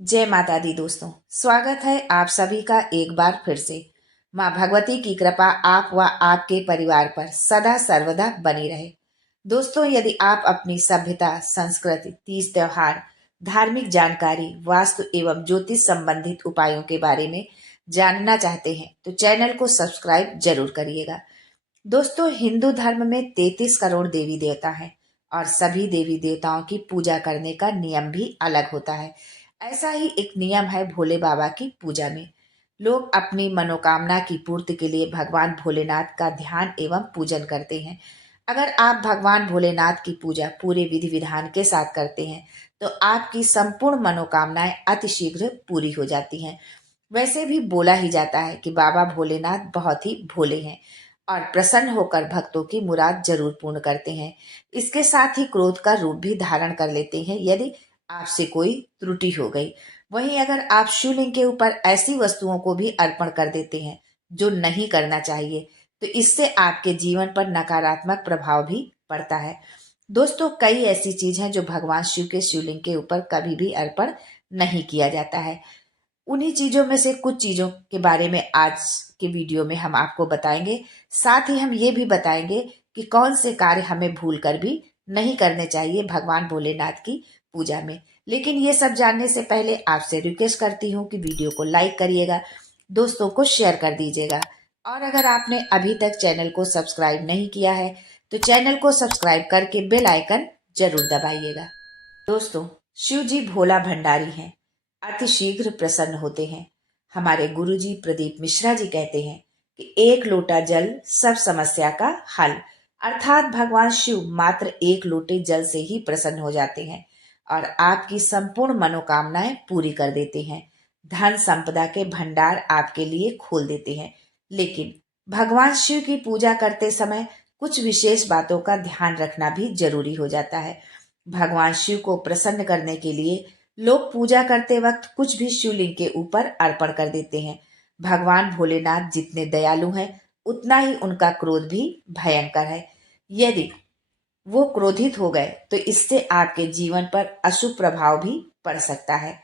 जय माता दी दोस्तों, स्वागत है आप सभी का एक बार फिर से। माँ भगवती की कृपा आप व आपके परिवार पर सदा सर्वदा बनी रहे। दोस्तों, यदि आप अपनी सभ्यता, संस्कृति, तीज त्योहार, धार्मिक जानकारी, वास्तु एवं ज्योतिष संबंधित उपायों के बारे में जानना चाहते हैं तो चैनल को सब्सक्राइब जरूर करिएगा। दोस्तों, हिंदू धर्म में 33 करोड़ देवी देवता हैं और सभी देवी देवताओं की पूजा करने का नियम भी अलग होता है। ऐसा ही एक नियम है भोले बाबा की पूजा में। लोग अपनी मनोकामना की पूर्ति के लिए भगवान भोलेनाथ का ध्यान एवं पूजन करते हैं। अगर आप भगवान भोलेनाथ की पूजा पूरे विधि विधान के साथ करते हैं तो आपकी संपूर्ण मनोकामनाएं अतिशीघ्र पूरी हो जाती हैं। वैसे भी बोला ही जाता है कि बाबा भोलेनाथ बहुत ही भोले हैं और प्रसन्न होकर भक्तों की मुराद जरूर पूर्ण करते हैं। इसके साथ ही क्रोध का रूप भी धारण कर लेते हैं यदि आपसे कोई त्रुटि हो गई। वहीं अगर आप शिवलिंग के ऊपर ऐसी वस्तुओं को भी अर्पण कर देते हैं जो नहीं करना चाहिए तो इससे आपके जीवन पर नकारात्मक प्रभाव भी पड़ता है। दोस्तों, कई ऐसी चीज हैं जो भगवान शिव के शिवलिंग के ऊपर कभी भी अर्पण नहीं किया जाता है। उन्हीं चीजों में से कुछ चीजों के बारे में आज के वीडियो में हम आपको बताएंगे। साथ ही हम ये भी बताएंगे कि कौन से कार्य हमें भूल कर भी नहीं करने चाहिए भगवान भोलेनाथ की पूजा में। लेकिन ये सब जानने से पहले आपसे रिक्वेस्ट करती हूँ कि वीडियो को लाइक करिएगा, दोस्तों को शेयर कर दीजिएगा और अगर आपने अभी तक चैनल को सब्सक्राइब नहीं किया है तो चैनल को सब्सक्राइब करके बेल आइकन जरूर दबाइएगा। दोस्तों, शिव जी भोला भंडारी हैं, अति शीघ्र प्रसन्न होते हैं। हमारे गुरुजी प्रदीप मिश्रा जी कहते हैं कि एक लोटा जल सब समस्या का हल। अर्थात भगवान शिव मात्र एक लोटे जल से ही प्रसन्न हो जाते हैं और आपकी संपूर्ण मनोकामनाएं पूरी कर देते हैं। धन संपदा के भंडार आपके लिए खोल देते हैं। लेकिन भगवान शिव की पूजा करते समय कुछ विशेष बातों का ध्यान रखना भी जरूरी हो जाता है। भगवान शिव को प्रसन्न करने के लिए लोग पूजा करते वक्त कुछ भी शिवलिंग के ऊपर अर्पण कर देते हैं। भगवान भोलेनाथ जितने दयालु हैं उतना ही उनका क्रोध भी भयंकर है। यदि वो क्रोधित हो गए तो इससे आपके जीवन पर अशुभ प्रभाव भी पड़ सकता है।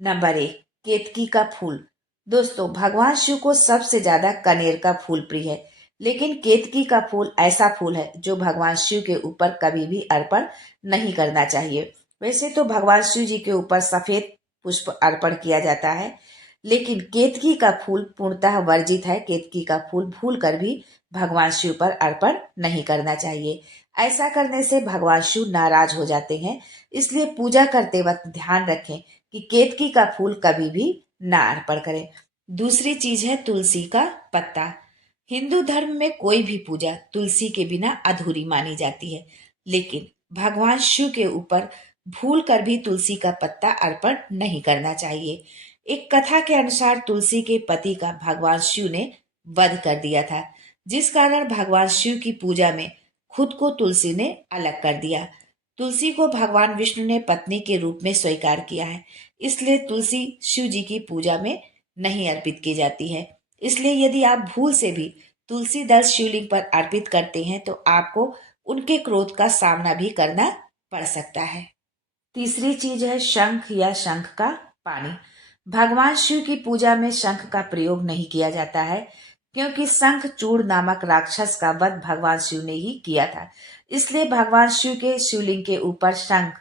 नंबर 1, केतकी का फूल। दोस्तों, भगवान शिव को सबसे ज्यादा कनेर का फूल प्रिय है, लेकिन केतकी का फूल ऐसा फूल है जो भगवान शिव के ऊपर कभी भी अर्पण नहीं करना चाहिए। वैसे तो भगवान शिव जी के ऊपर सफेद पुष्प अर्पण किया जाता है, लेकिन केतकी का फूल पूर्णतः वर्जित है। केतकी का फूल भूल कर भी भगवान शिव पर अर्पण नहीं करना चाहिए। ऐसा करने से भगवान शिव नाराज हो जाते हैं। इसलिए पूजा करते वक्त ध्यान रखें कि केतकी का फूल कभी भी ना अर्पण करें। दूसरी चीज है तुलसी का पत्ता। हिंदू धर्म में कोई भी पूजा तुलसी के बिना अधूरी मानी जाती है, लेकिन भगवान शिव के ऊपर भूल कर भी तुलसी का पत्ता अर्पण नहीं करना चाहिए। एक कथा के अनुसार तुलसी के पति का भगवान शिव ने वध कर दिया था, जिस कारण भगवान शिव की पूजा में खुद को तुलसी ने अलग कर दिया। तुलसी को भगवान विष्णु ने पत्नी के रूप में स्वीकार किया है, इसलिए तुलसी शिव जी की पूजा में नहीं अर्पित की जाती है। इसलिए यदि आप भूल से भी तुलसी दल शिवलिंग पर अर्पित करते हैं तो आपको उनके क्रोध का सामना भी करना पड़ सकता है। तीसरी चीज है शंख या शंख का पानी। भगवान शिव की पूजा में शंख का प्रयोग नहीं किया जाता है, क्योंकि शंख चूड़ नामक राक्षस का वध भगवान शिव ने ही किया था। इसलिए भगवान शिव के शिवलिंग के ऊपर शंख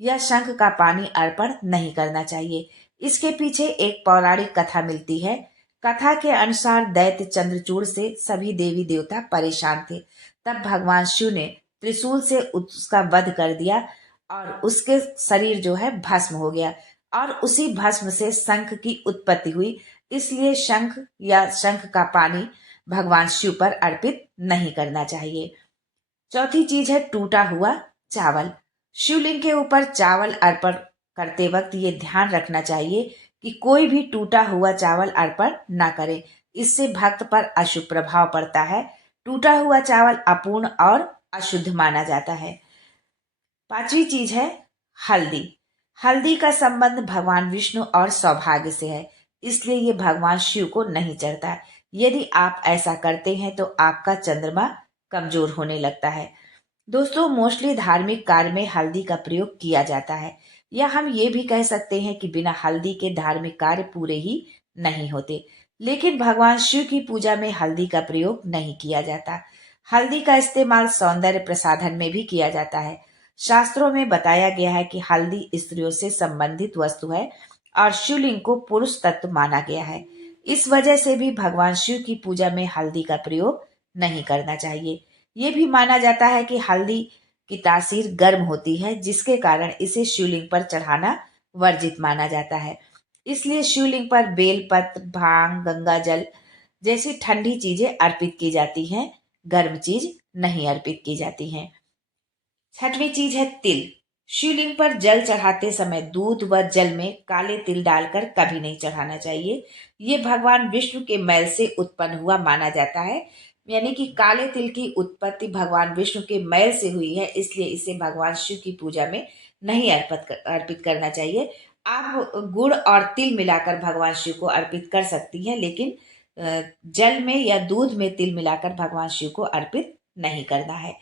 या शंख का पानी अर्पण नहीं करना चाहिए। इसके पीछे एक पौराणिक कथा मिलती है। कथा के अनुसार दैत्य चंद्रचूड़ से सभी देवी देवता परेशान थे। तब भगवान शिव ने त्रिशूल से उसका वध कर दिया और उसके शरीर जो है भस्म हो गया और उसी भस्म से शंख की उत्पत्ति हुई। इसलिए शंख या शंख का पानी भगवान शिव पर अर्पित नहीं करना चाहिए। चौथी चीज है टूटा हुआ चावल। शिवलिंग के ऊपर चावल अर्पण करते वक्त ये ध्यान रखना चाहिए कि कोई भी टूटा हुआ चावल अर्पण ना करे। इससे भक्त पर अशुभ प्रभाव पड़ता है। टूटा हुआ चावल अपूर्ण और अशुद्ध माना जाता है। पांचवी चीज है हल्दी। हल्दी का संबंध भगवान विष्णु और सौभाग्य से है, इसलिए ये भगवान शिव को नहीं चढ़ता। यदि आप ऐसा करते हैं तो आपका चंद्रमा कमजोर होने लगता है। दोस्तों, मोस्टली धार्मिक कार्य में हल्दी का प्रयोग किया जाता है, या हम ये भी कह सकते हैं कि बिना हल्दी के धार्मिक कार्य पूरे ही नहीं होते। लेकिन भगवान शिव की पूजा में हल्दी का प्रयोग नहीं किया जाता। हल्दी का इस्तेमाल सौंदर्य प्रसाधन में भी किया जाता है। शास्त्रों में बताया गया है कि हल्दी स्त्रियों से संबंधित वस्तु है और शिवलिंग को पुरुष तत्व माना गया है। इस वजह से भी भगवान शिव की पूजा में हल्दी का प्रयोग नहीं करना चाहिए। ये भी माना जाता है कि हल्दी की तासीर गर्म होती है, जिसके कारण इसे शिवलिंग पर चढ़ाना वर्जित माना जाता है। इसलिए शिवलिंग पर बेलपत्र, भांग, गंगा जल जैसी ठंडी चीजें अर्पित की जाती हैं, गर्म चीज नहीं अर्पित की जाती हैं। छठवीं चीज है तिल। शिवलिंग पर जल चढ़ाते समय दूध व जल में काले तिल डालकर कभी नहीं चढ़ाना चाहिए। ये भगवान विष्णु के मैल से उत्पन्न हुआ माना जाता है। यानी कि काले तिल की उत्पत्ति भगवान विष्णु के मैल से हुई है, इसलिए इसे भगवान शिव की पूजा में नहीं अर्पित करना चाहिए। आप गुड़ और तिल मिलाकर भगवान शिव को अर्पित कर सकती हैं, लेकिन जल में या दूध में तिल मिलाकर भगवान शिव को अर्पित नहीं करना है।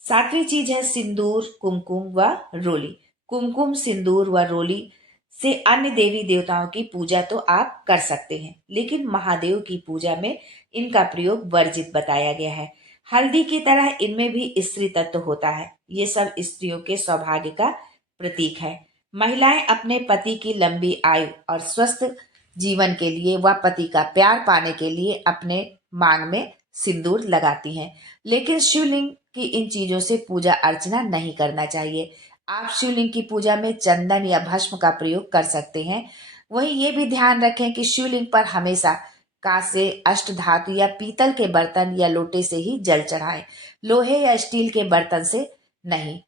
सातवीं चीज है सिंदूर, कुमकुम व रोली। कुमकुम, सिंदूर व रोली से अन्य देवी देवताओं की पूजा तो आप कर सकते हैं, लेकिन महादेव की पूजा में इनका प्रयोग वर्जित बताया गया है। हल्दी की तरह इनमें भी स्त्री तत्व होता है। ये सब स्त्रियों के सौभाग्य का प्रतीक है। महिलाएं अपने पति की लंबी आयु और स्वस्थ जीवन के लिए व पति का प्यार पाने के लिए अपने मांग में सिंदूर लगाती हैं। लेकिन शिवलिंग की इन चीजों से पूजा अर्चना नहीं करना चाहिए। आप शिवलिंग की पूजा में चंदन या भस्म का प्रयोग कर सकते हैं। वहीं ये भी ध्यान रखें कि शिवलिंग पर हमेशा कांसे, अष्टधातु या पीतल के बर्तन या लोटे से ही जल चढ़ाएं, लोहे या स्टील के बर्तन से नहीं।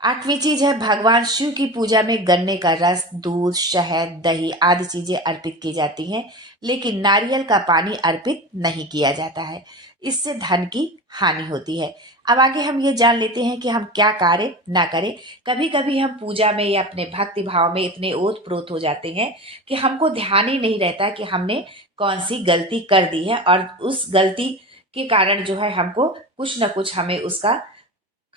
आठवीं चीज है भगवान शिव की पूजा में गन्ने का रस, दूध, शहद, दही आदि चीजें अर्पित की जाती हैं, लेकिन नारियल का पानी अर्पित नहीं किया जाता है। इससे धन की हानि होती है। अब आगे हम ये जान लेते हैं कि हम क्या कार्य ना करें। कभी कभी हम पूजा में या अपने भक्ति भाव में इतने ओत प्रोत हो जाते हैं कि हमको ध्यान ही नहीं रहता कि हमने कौन सी गलती कर दी है, और उस गलती के कारण जो है हमको कुछ न कुछ हमें उसका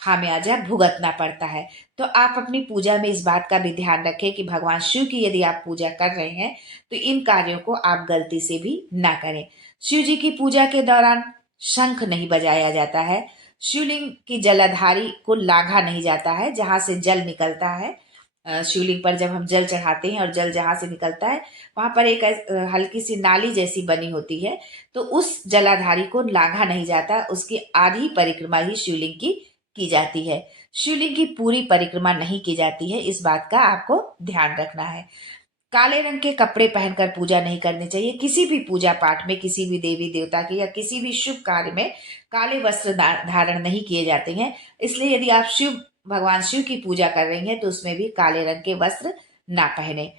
खामियाजा भुगतना पड़ता है। तो आप अपनी पूजा में इस बात का भी ध्यान रखें कि भगवान शिव की यदि आप पूजा कर रहे हैं तो इन कार्यों को आप गलती से भी ना करें। शिव जी की पूजा के दौरान शंख नहीं बजाया जाता है। शिवलिंग की जलाधारी को लाघा नहीं जाता है, जहां से जल निकलता है। शिवलिंग पर जब हम जल चढ़ाते हैं और जल जहां से निकलता है वहां पर एक हल्की सी नाली जैसी बनी होती है, तो उस जलाधारी को लाघा नहीं जाता। उसकी आधी परिक्रमा ही शिवलिंग की जाती है। शिवलिंग की पूरी परिक्रमा नहीं की जाती है, इस बात का आपको ध्यान रखना है। काले रंग के कपड़े पहनकर पूजा नहीं करनी चाहिए। किसी भी पूजा पाठ में, किसी भी देवी देवता के या किसी भी शुभ कार्य में काले वस्त्र धारण नहीं किए जाते हैं। इसलिए यदि आप भगवान शिव की पूजा कर रही हैं तो उसमें भी काले रंग के वस्त्र ना पहने।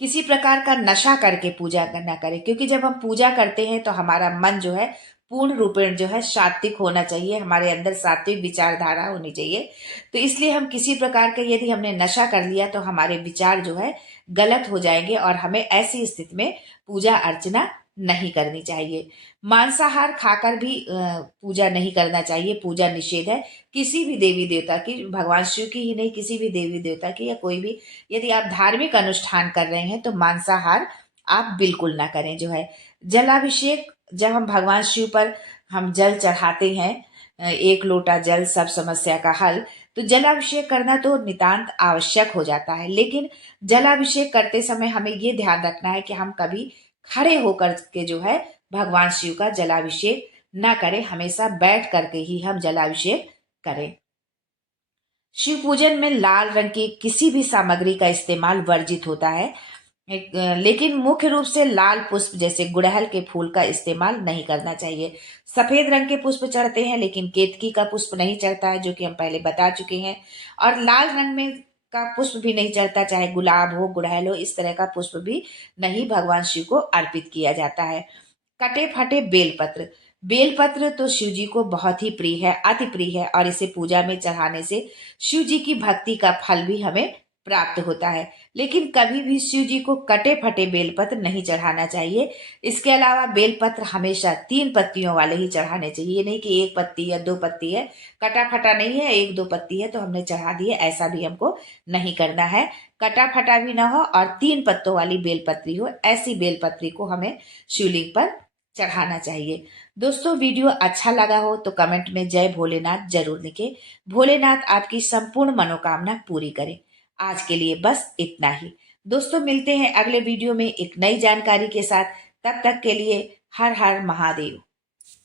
किसी प्रकार का नशा करके पूजा ना करें, क्योंकि जब हम पूजा करते हैं तो हमारा मन जो है पूर्ण रूपेण जो है सात्विक होना चाहिए, हमारे अंदर सात्विक विचारधारा होनी चाहिए। तो इसलिए हम किसी प्रकार का यदि हमने नशा कर लिया तो हमारे विचार जो है गलत हो जाएंगे और हमें ऐसी स्थिति में पूजा अर्चना नहीं करनी चाहिए। मांसाहार खाकर भी पूजा नहीं करना चाहिए। पूजा निषेध है किसी भी देवी देवता की, भगवान शिव की ही नहीं, किसी भी देवी देवता की या कोई भी यदि आप धार्मिक अनुष्ठान कर रहे हैं तो मांसाहार आप बिल्कुल ना करें। जो है जलाभिषेक, जब हम भगवान शिव पर हम जल चढ़ाते हैं, एक लोटा जल सब समस्या का हल, तो जलाभिषेक करना तो नितांत आवश्यक हो जाता है। लेकिन जलाभिषेक करते समय हमें ये ध्यान रखना है कि हम कभी खड़े होकर के जो है भगवान शिव का जलाभिषेक ना करें, हमेशा बैठ करके ही हम जलाभिषेक करें। शिव पूजन में लाल रंग की किसी भी सामग्री का इस्तेमाल वर्जित होता है। लेकिन मुख्य रूप से लाल पुष्प जैसे गुड़हल के फूल का इस्तेमाल नहीं करना चाहिए। सफेद रंग के पुष्प चढ़ते हैं लेकिन केतकी का पुष्प नहीं चढ़ता है, जो कि हम पहले बता चुके हैं। और लाल रंग में का पुष्प भी नहीं चढ़ता, चाहे गुलाब हो, गुड़हल हो, इस तरह का पुष्प भी नहीं भगवान शिव को अर्पित किया जाता है। कटे फटे बेलपत्र, बेलपत्र तो शिव जी को बहुत ही प्रिय है, अति प्रिय है, और इसे पूजा में चढ़ाने से शिव जी की भक्ति का फल भी हमें प्राप्त होता है। लेकिन कभी भी शिव जी को कटे फटे बेलपत्र नहीं चढ़ाना चाहिए। इसके अलावा बेलपत्र हमेशा 3 पत्तियों वाले ही चढ़ाने चाहिए। ये नहीं कि 1 पत्ती या 2 पत्ती है, कटा फटा नहीं है, 1-2 पत्ती है तो हमने चढ़ा दिए, ऐसा भी हमको नहीं करना है। कटा फटा भी ना हो और 3 पत्तों वाली बेलपत्री हो, ऐसी बेलपत्री को हमें शिवलिंग पर चढ़ाना चाहिए। दोस्तों, वीडियो अच्छा लगा हो तो कमेंट में जय भोलेनाथ जरूर लिखें। भोलेनाथ आपकी संपूर्ण मनोकामना पूरी करें। आज के लिए बस इतना ही। दोस्तों, मिलते हैं अगले वीडियो में एक नई जानकारी के साथ। तब तक के लिए हर हर महादेव।